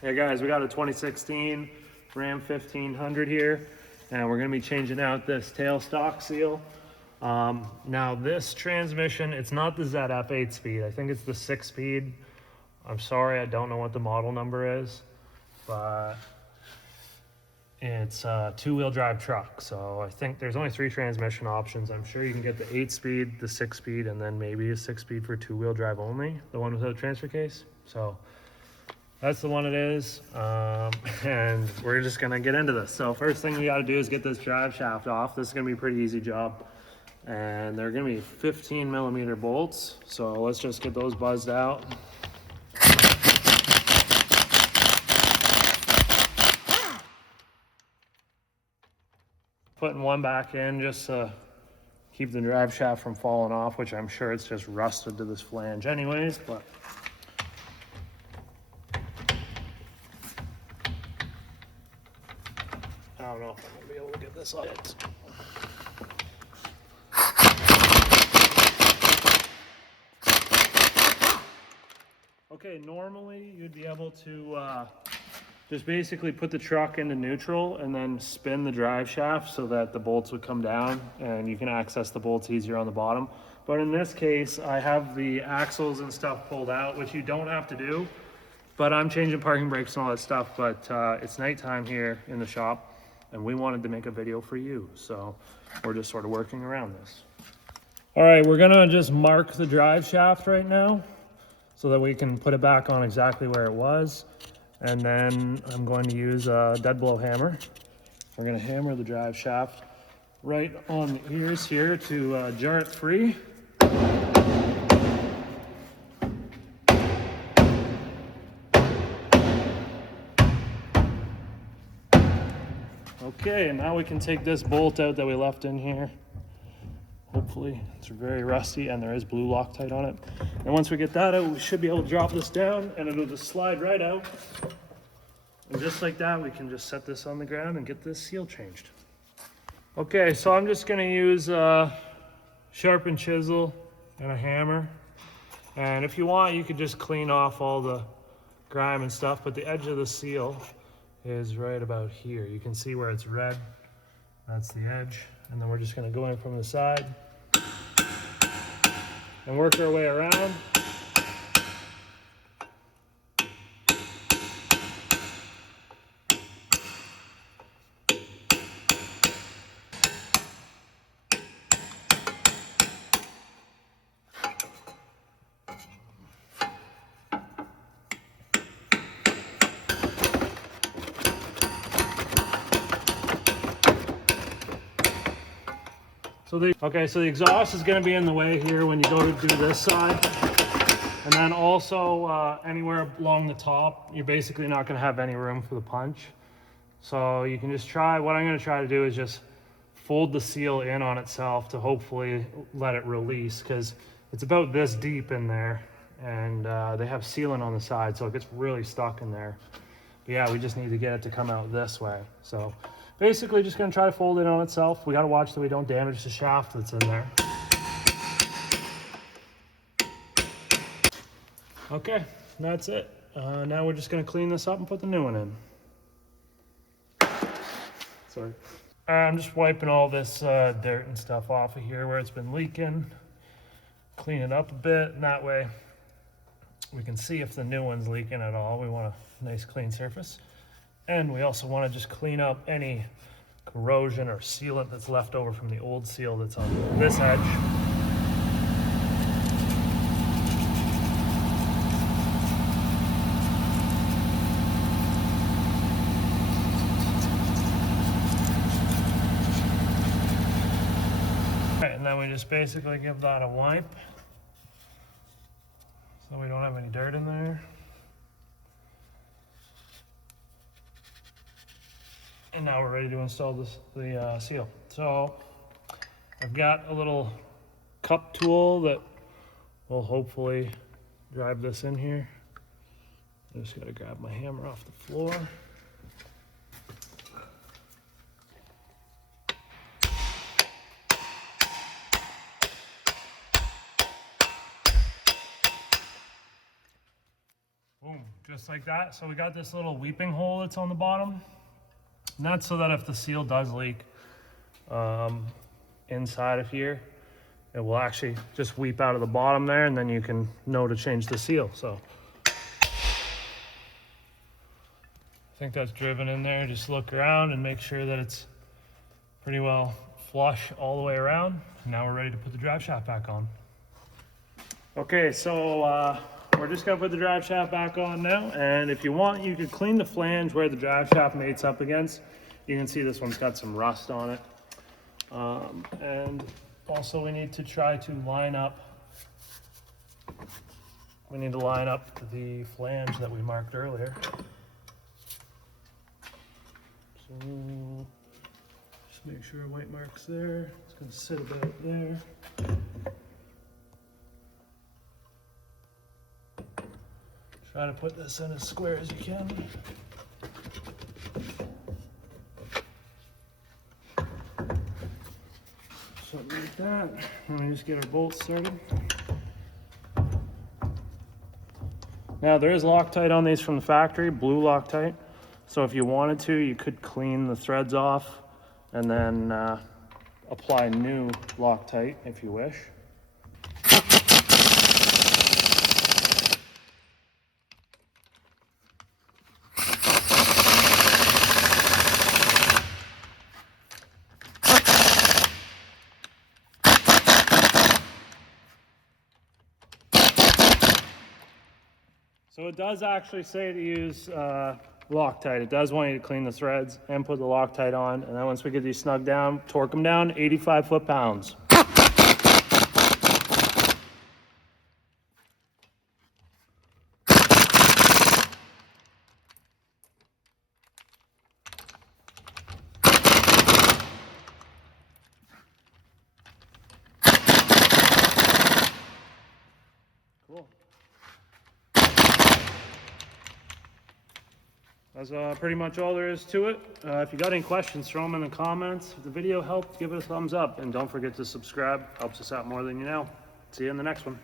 Hey guys, we got a 2016 Ram 1500 here, and we're going to be changing out this tailstock seal. Now this transmission, it's not the ZF 8-speed. I think it's the 6-speed. I'm sorry, I don't know what the model number is, but it's a two-wheel drive truck. So I think there's only 3 transmission options. I'm sure you can get the 8-speed, the 6-speed, and then maybe a 6-speed for two-wheel drive only, the one without a transfer case. So that's the one it is, and we're just gonna get into this. So first thing we gotta do is get this drive shaft off. This is gonna be a pretty easy job. And they're gonna be 15mm bolts. So let's just get those buzzed out. Putting one back in just to keep the drive shaft from falling off, which I'm sure it's just rusted to this flange anyways, but I don't know if I'm gonna be able to get this on it. Okay, normally you'd be able to just basically put the truck into neutral and then spin the drive shaft so that the bolts would come down and you can access the bolts easier on the bottom. But in this case, I have the axles and stuff pulled out, which you don't have to do, but I'm changing parking brakes and all that stuff. But it's nighttime here in the shop and we wanted to make a video for you. So we're just sort of working around this. All right, we're gonna just mark the drive shaft right now so that we can put it back on exactly where it was. And then I'm going to use a dead blow hammer. We're gonna hammer the drive shaft right on the ears here to jar it free. Okay, and now we can take this bolt out that we left in here. Hopefully, it's very rusty and there is blue Loctite on it. And once we get that out, we should be able to drop this down and it'll just slide right out. And just like that, we can just set this on the ground and get this seal changed. Okay, so I'm just gonna use a sharpened chisel and a hammer. And if you want, you could just clean off all the grime and stuff, but the edge of the seal is right about here. You can see where it's red. That's the edge. And then we're just gonna go in from the side and work our way around. So the exhaust is going to be in the way here when you go to do this side. And then also anywhere along the top, you're basically not going to have any room for the punch. So you can just try, what I'm going to try to do is just fold the seal in on itself to hopefully let it release, because it's about this deep in there and they have sealant on the side, so it gets really stuck in there. But yeah, we just need to get it to come out this way. So basically just gonna try to fold it on itself. We gotta watch that we don't damage the shaft that's in there. Okay, that's it. Now we're just gonna clean this up and put the new one in. Sorry. I'm just wiping all this dirt and stuff off of here where it's been leaking. Clean it up a bit, and that way we can see if the new one's leaking at all. We want a nice clean surface. And we also want to just clean up any corrosion or sealant that's left over from the old seal that's on this edge. Okay, and then we just basically give that a wipe so we don't have any dirt in there. And now we're ready to install the seal. So I've got a little cup tool that will hopefully drive this in here. I just gotta grab my hammer off the floor. just like that. So we got this little weeping hole that's on the bottom. And that's so that if the seal does leak inside of here, it will actually just weep out of the bottom there, and then you can know to change the seal. So I think that's driven in there. Just look around and make sure that it's pretty well flush all the way around. Now we're ready to put the drive shaft back on. Okay, so we're just gonna put the drive shaft back on now, and if you want, you could clean the flange where the drive shaft mates up against. You can see this one's got some rust on it. And also we need to try to line up, the flange that we marked earlier. So just make sure a white mark's there. It's gonna sit about there. Try to put this in as square as you can. Something like that. Let me just get our bolts started. Now there is Loctite on these from the factory, blue Loctite. So if you wanted to, you could clean the threads off and then apply new Loctite if you wish. So it does actually say to use Loctite. It does want you to clean the threads and put the Loctite on. And then once we get these snug down, torque them down 85 foot-pounds. Cool. That's pretty much all there is to it. If you got any questions, throw them in the comments. If the video helped, give it a thumbs up. And don't forget to subscribe. Helps us out more than you know. See you in the next one.